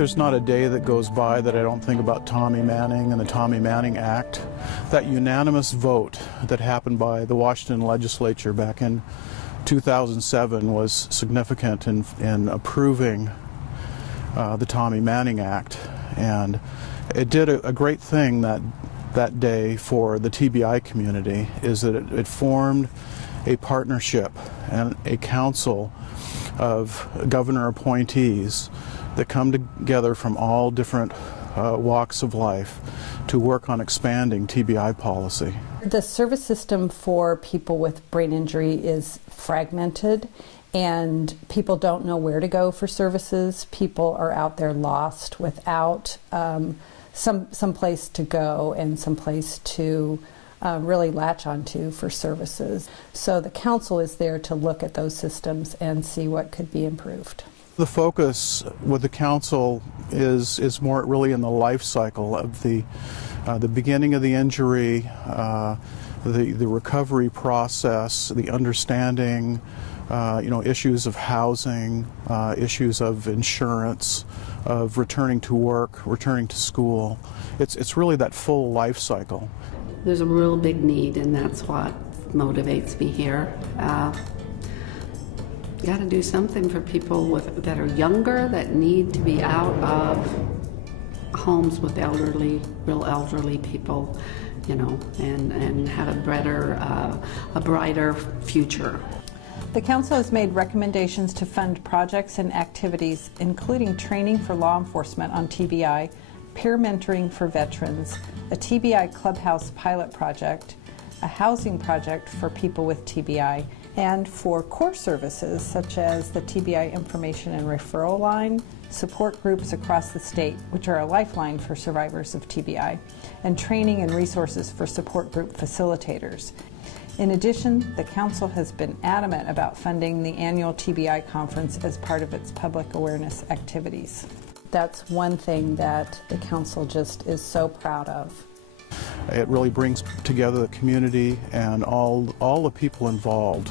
there's not a day that goes by that I don't think about Tommy Manning and the Tommy Manning Act. That unanimous vote that happened by the Washington legislature back in 2007 was significant in approving the Tommy Manning Act, and it did a great thing that day for the TBI community, is that it formed a partnership and a council of governor appointees that come together from all different walks of life to work on expanding TBI policy. The service system for people with brain injury is fragmented, and people don't know where to go for services. People are out there lost without some place to go and some place to really latch onto for services. So the council is there to look at those systems and see what could be improved. The focus with the council is more really in the life cycle of the beginning of the injury, the recovery process, the understanding, issues of housing, issues of insurance, of returning to work, returning to school. It's really that full life cycle. There's a real big need, and that's what motivates me here. You got to do something for people that are younger, that need to be out of homes with real elderly people, and have a brighter future. The Council has made recommendations to fund projects and activities, including training for law enforcement on TBI, peer mentoring for veterans, a TBI clubhouse pilot project, a housing project for people with TBI, and for core services such as the TBI Information and Referral Line, support groups across the state, which are a lifeline for survivors of TBI, and training and resources for support group facilitators. In addition, the Council has been adamant about funding the annual TBI conference as part of its public awareness activities. That's one thing that the Council just is so proud of. It really brings together the community and all the people involved,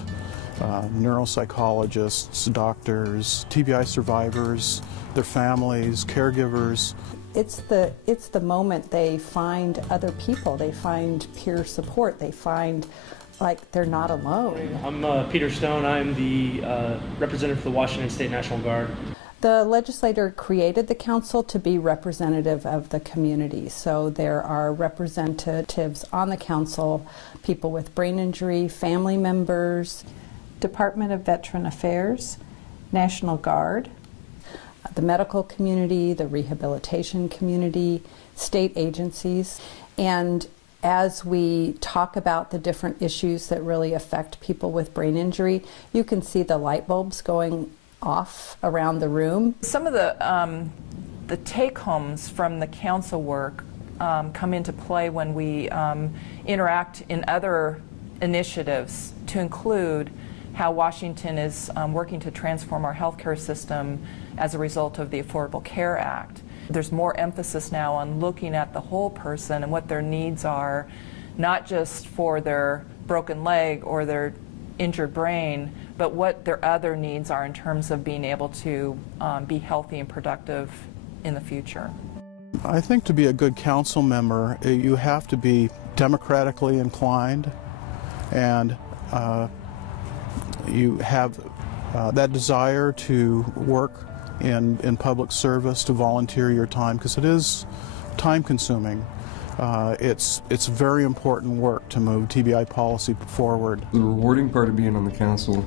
neuropsychologists, doctors, TBI survivors, their families, caregivers. It's the moment they find other people, they find peer support, they find like they're not alone. I'm Peter Stone. I'm the representative for the Washington State National Guard. The legislator created the council to be representative of the community. So there are representatives on the council, people with brain injury, family members, Department of Veteran Affairs, National Guard, the medical community, the rehabilitation community, state agencies. And as we talk about the different issues that really affect people with brain injury, you can see the light bulbs going off around the room. Some of the take-homes from the council work come into play when we interact in other initiatives, to include how Washington is working to transform our healthcare system as a result of the Affordable Care Act. There's more emphasis now on looking at the whole person and what their needs are, not just for their broken leg or their injured brain, but what their other needs are in terms of being able to be healthy and productive in the future. I think to be a good council member, you have to be democratically inclined, and you have that desire to work in public service, to volunteer your time, because it is time-consuming. It's very important work to move TBI policy forward. The rewarding part of being on the council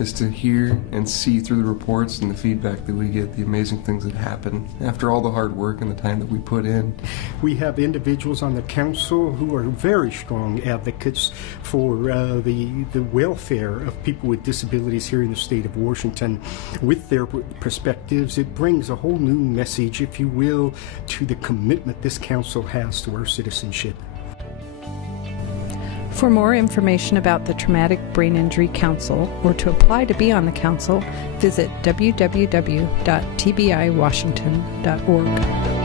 is to hear and see through the reports and the feedback that we get the amazing things that happen after all the hard work and the time that we put in. We have individuals on the council who are very strong advocates for the welfare of people with disabilities here in the state of Washington. With their perspectives, it brings a whole new message, if you will, to the commitment this council has to our citizenship. For more information about the Traumatic Brain Injury Council or to apply to be on the council, visit www.tbiwashington.org.